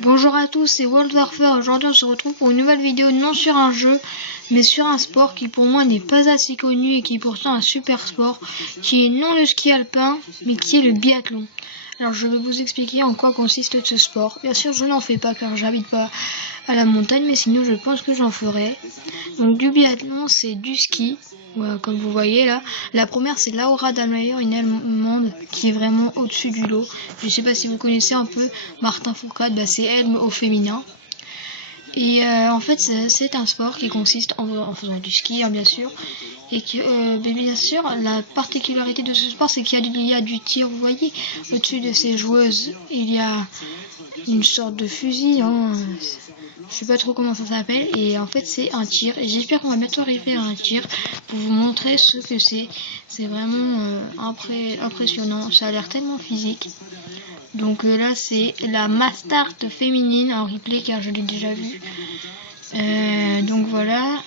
Bonjour à tous, c'est World Warfare. Aujourd'hui on se retrouve pour une nouvelle vidéo, non sur un jeu, mais sur un sport qui pour moi n'est pas assez connu et qui est pourtant un super sport, qui est non le ski alpin, mais qui est le biathlon. Alors je vais vous expliquer en quoi consiste ce sport. Bien sûr je n'en fais pas car j'habite pas à la montagne, mais sinon je pense que j'en ferai. Donc du biathlon c'est du ski, voilà, comme vous voyez là. La première c'est Laura Dahlmeier, une Allemande qui est vraiment au-dessus du lot. Je sais pas si vous connaissez un peu Martin Fourcade, c'est elle au féminin. Et en fait c'est un sport qui consiste en faisant du ski bien sûr. Et que bien sûr la particularité de ce sport c'est qu'il y a du tir. Vous voyez au-dessus de ces joueuses il y a une sorte de fusil, je sais pas trop comment ça s'appelle, et en fait c'est un tir, et j'espère qu'on va bientôt arriver à un tir pour vous montrer ce que c'est. C'est vraiment impressionnant, ça a l'air tellement physique. Donc là c'est la Mastart féminine en replay car je l'ai déjà vu. Donc voilà.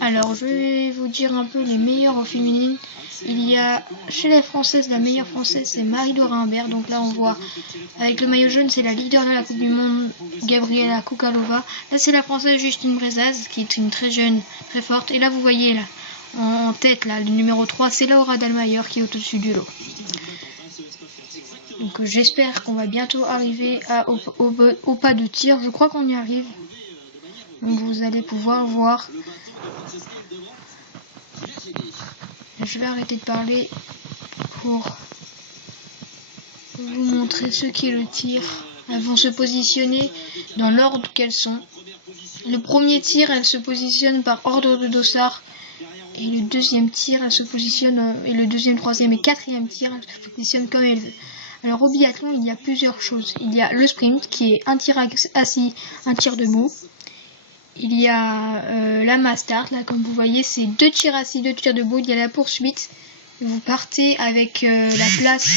Alors je vais vous dire un peu les meilleures en féminine. Il y a chez les françaises, la meilleure française c'est Marie-Laure Imbert. Donc là on voit avec le maillot jaune c'est la leader de la Coupe du Monde, Gabriela Kukalova. Là c'est la française Justine Brezaz qui est une très jeune, très forte. Et là vous voyez là en tête là le numéro 3 c'est Laura Dahlmeier qui est au-dessus du lot. Donc j'espère qu'on va bientôt arriver au pas de tir. Je crois qu'on y arrive. Donc vous allez pouvoir voir. Je vais arrêter de parler pour vous montrer ce qu'est le tir. Elles vont se positionner dans l'ordre qu'elles sont. Le premier tir, elle se positionne par ordre de dossard. Et le deuxième tir, elle se positionne, et le deuxième, troisième et quatrième tir, elle se positionne comme elle veut. Alors au biathlon, il y a plusieurs choses. Il y a le sprint qui est un tir assis, un tir debout. Il y a la Mastart, là comme vous voyez, c'est 2 tirs assis, 2 tirs debout. Il y a la poursuite. Vous partez avec la place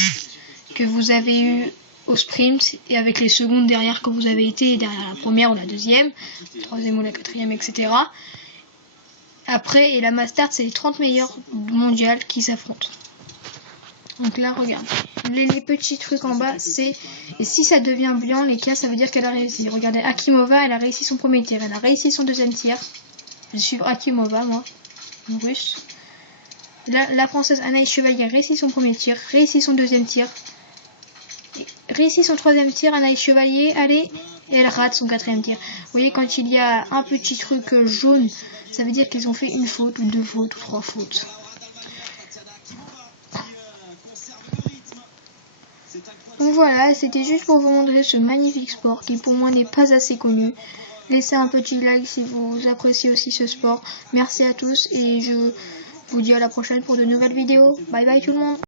que vous avez eue au sprint et avec les secondes derrière que vous avez été derrière la première ou la deuxième, la troisième ou la quatrième, etc. Après, et la Mastart, c'est les 30 meilleurs mondiales qui s'affrontent. Donc là, regarde. Les petits trucs en bas, c'est... Et si ça devient blanc, les cas, ça veut dire qu'elle a réussi. Regardez, Akimova, elle a réussi son premier tir. Elle a réussi son deuxième tir. Je suis Akimova, moi. En russe. Là, la française Anaïs Chevalier a réussi son premier tir. Réussi son deuxième tir. Réussi son troisième tir, Anaïs Chevalier. Allez. Et elle rate son quatrième tir. Vous voyez, quand il y a un petit truc jaune, ça veut dire qu'ils ont fait une faute, ou 2 fautes, ou 3 fautes. Donc voilà, c'était juste pour vous montrer ce magnifique sport qui pour moi n'est pas assez connu. Laissez un petit like si vous appréciez aussi ce sport. Merci à tous et je vous dis à la prochaine pour de nouvelles vidéos. Bye bye tout le monde.